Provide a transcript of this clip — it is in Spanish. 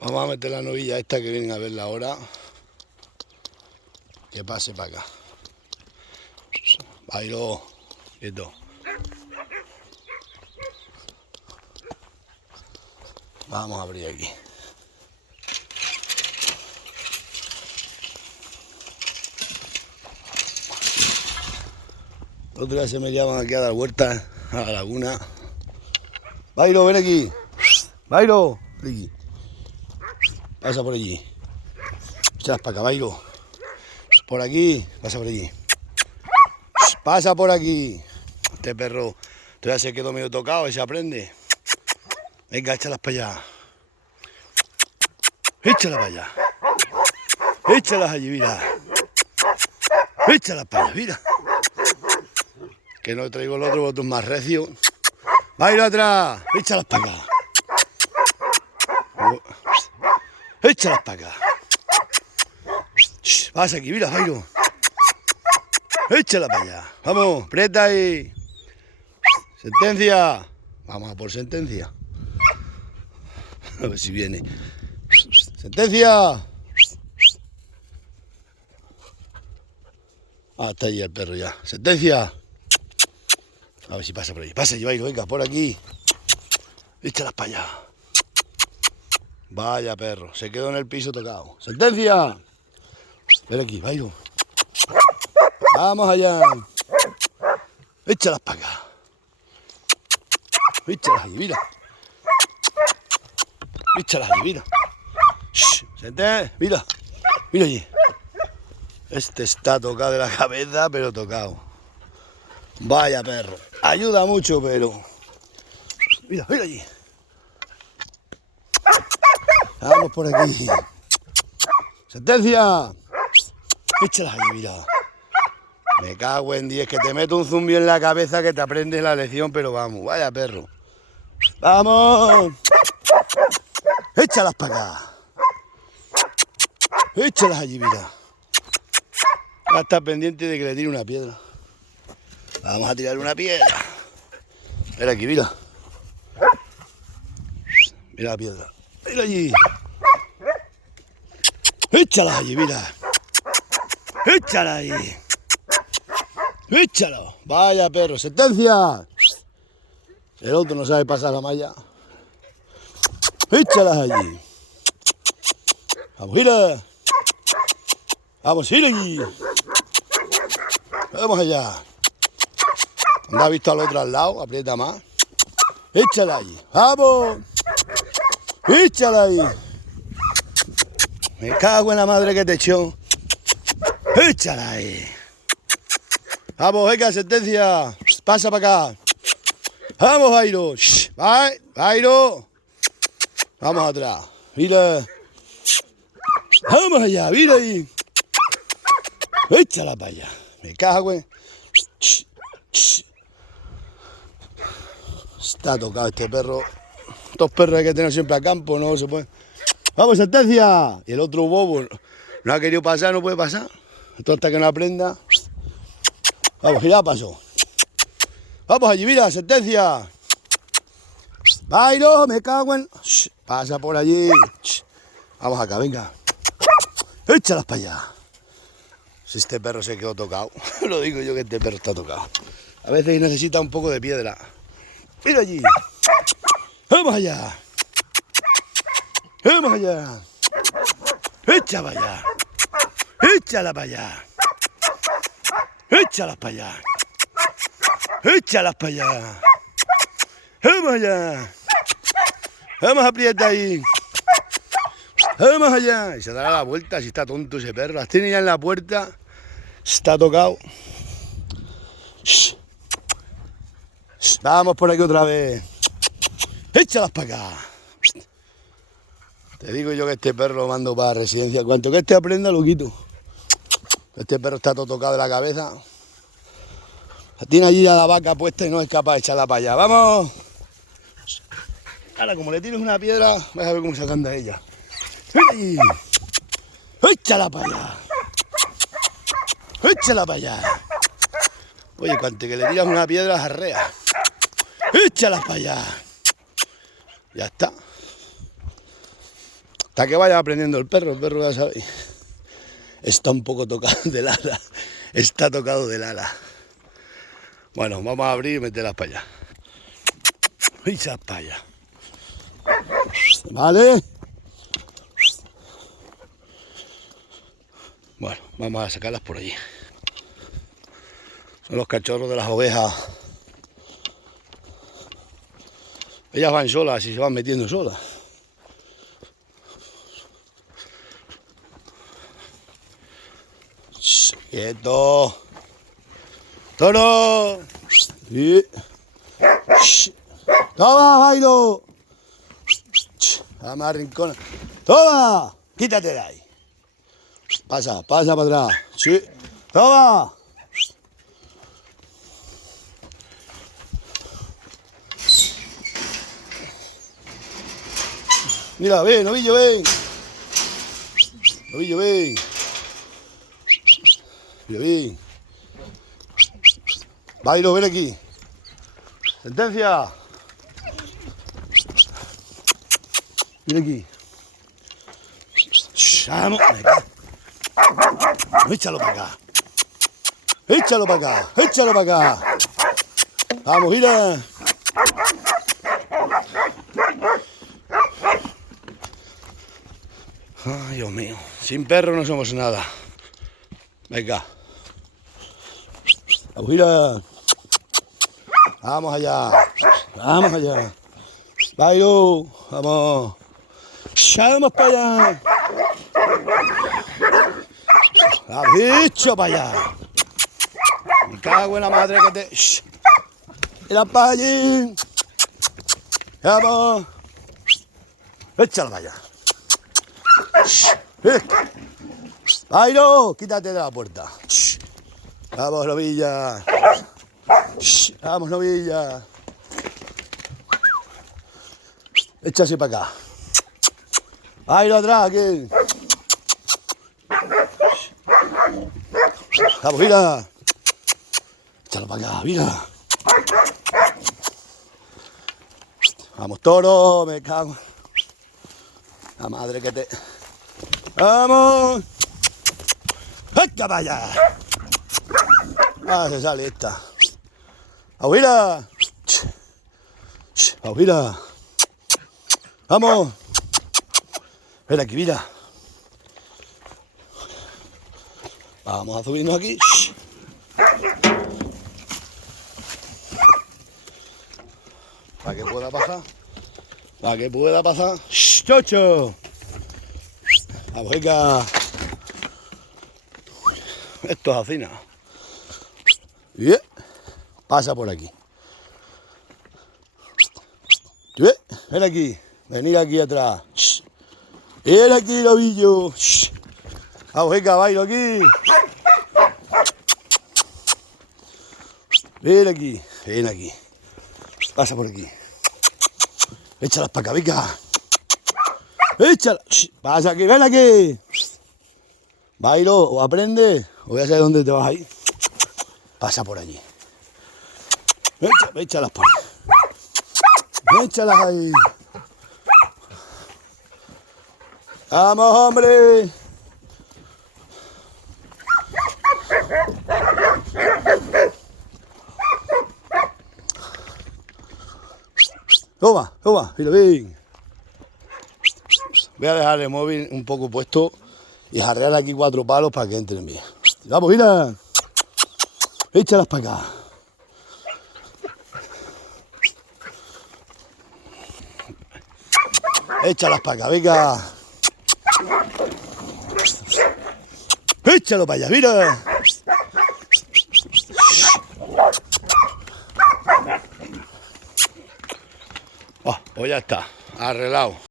Vamos a meter la novilla esta que vienen a verla ahora. Que pase para acá. Bailo. Quieto. Vamos a abrir aquí. El otro día se me llaman aquí a dar vueltas a la laguna. Bailo, ven aquí. Bailo, ven aquí. Pasa por allí. Échalas para acá, Bailo. Por aquí, pasa por allí. Pasa por aquí. Este perro todavía se quedó medio tocado y se aprende. Venga, échalas para allá. Échalas para allá. Échalas allí, mira. Échalas para allá, mira. Que no traigo el otro, botón más recio. Bailo atrás. Échalas para acá. Échalas para acá. Pasa aquí, mira, Bailo. Échala para allá. Vamos, aprieta ahí. Sentencia. Vamos a por sentencia. A ver si viene. Sentencia. Ah, está allí el perro ya. Sentencia. A ver si pasa por ahí. Pasa allí, Bailo, venga, por aquí. Échalas para allá. Vaya perro, se quedó en el piso tocado. Sentencia. Ven aquí, Bailo. Vamos allá. Échalas para acá. Échalas allí, mira. Échalas allí, mira. Senté, mira. Mira allí. Este está tocado de la cabeza, pero tocado. Vaya perro. Ayuda mucho, pero... Mira, mira allí. Vamos por aquí. Sentencia. Échalas allí, mira. Me cago en 10, que te meto un zumbi en la cabeza que te aprendes la lección, pero vamos, vaya perro. ¡Vamos! Échalas para acá. Échalas allí, mira. Ya está pendiente de que le tire una piedra. Vamos a tirar una piedra. Mira aquí, mira. Mira la piedra. Mira allí. Échalas allí, mira. Échalas ahí. Échalo. Vaya perro. Sentencia. El otro no sabe pasar la malla. Échalas allí. Vamos, gira. Vamos, gira allí. Vamos allá. ¿No has visto al otro al lado? Aprieta más. Échala allí. Vamos. Échala ahí. Me cago en la madre que te echó. Échala ahí. Vamos, venga, sentencia. Pasa para acá. Vamos, Bailo. Bailo. Vamos atrás. Mira. Vamos allá, mira ahí. Échala para allá. Me cago en... Está tocado este perro. Estos perros hay que tener siempre a campo, no se puede. Vamos, sentencia. Y el otro bobo no ha querido pasar, no puede pasar. Esto hasta que no aprenda. Vamos, ya pasó. Vamos allí, mira, sentencia. Bailo, me cago en... Pasa por allí. Vamos acá, venga. Échalas para allá. Si este perro se quedó tocado. Lo digo yo que este perro está tocado. A veces necesita un poco de piedra. Mira allí. Vamos allá. Vamos allá. Échala para allá. Échala para allá. Échalas para allá. Échalas para allá. Vamos allá. Vamos a apretar ahí. Vamos allá. Y se dará la vuelta si está tonto ese perro. Las tiene ya en la puerta. Está tocado. Vamos por aquí otra vez. Échalas para acá. Te digo yo que este perro lo mando para la residencia. Cuanto que este aprenda, lo quito. Este perro está todo tocado de la cabeza. Tiene allí a la vaca puesta y no es capaz de echarla para allá. ¡Vamos! Ahora, como le tires una piedra, vas a ver cómo se anda ella. ¡Ven allí! ¡Échala para allá! ¡Échala para allá! Oye, cuanto que le tiras una piedra, jarrea. ¡Échala para allá! Ya está. Hasta que vaya aprendiendo el perro ya sabéis. Está un poco tocado del ala. Está tocado del ala. Bueno, vamos a abrir y meterlas para allá. Esas para allá. Vale. Bueno, vamos a sacarlas por allí. Son los cachorros de las ovejas. Ellas van solas y se van metiendo solas. Quieto. Toro. Sí. Toma, Bailo. Vamos a rincón. Toma. Quítate de ahí. Pasa para atrás. Sí. Toma. Mira, ven, novillo, ven. Novillo, ven. Mira, ven. Bailo, ven aquí. Sentencia. Mira aquí. Vamos. Échalo para acá. Échalo para acá. Échalo para acá. Vamos, mira. Ay, Dios mío. Sin perro no somos nada. Venga. Vamos, mira. Vamos allá. Vamos allá. Bailo. Vamos. Vamos para allá. Bicho para allá. Me cago en la madre que te... Mira para allí. Vamos. Échalo para allá. Bailo, quítate de la puerta. Vamos, novilla. Vamos, novilla. Échase para acá. Bailo atrás, aquí. Vamos, mira. Échalo para acá, mira. Vamos, toro, me cago. La madre que te... ¡Vamos! ¡Venga para allá! Ah, se sale esta. ¡Abuela! ¡Abuela! ¡Vamos! Ven aquí, mira. Vamos a subirnos aquí. Para que pueda pasar. Para que pueda pasar. ¡Chocho! Vamos, venga. Esto es asina. Bien. Pasa por aquí. Bien. Ven aquí. Venid aquí atrás. Ven aquí, novillo. Vamos, venga, bailo aquí. Ven aquí. Ven aquí. Pasa por aquí. Échalas para acá, venga. Échalas. Pasa aquí, ven aquí. Bailo, o aprende, o ya sabes dónde te vas a ir. Pasa por allí. Échalas por ahí. Échalas ahí. ¡Vamos, hombre! Toma, toma, mira bien. Voy a dejar el móvil un poco puesto y jarrear aquí 4 palos para que entren bien. Vamos, mira. Échalas para acá. Échalas para acá, venga. Échalo para allá, mira. Oh, pues ya está, arreglado.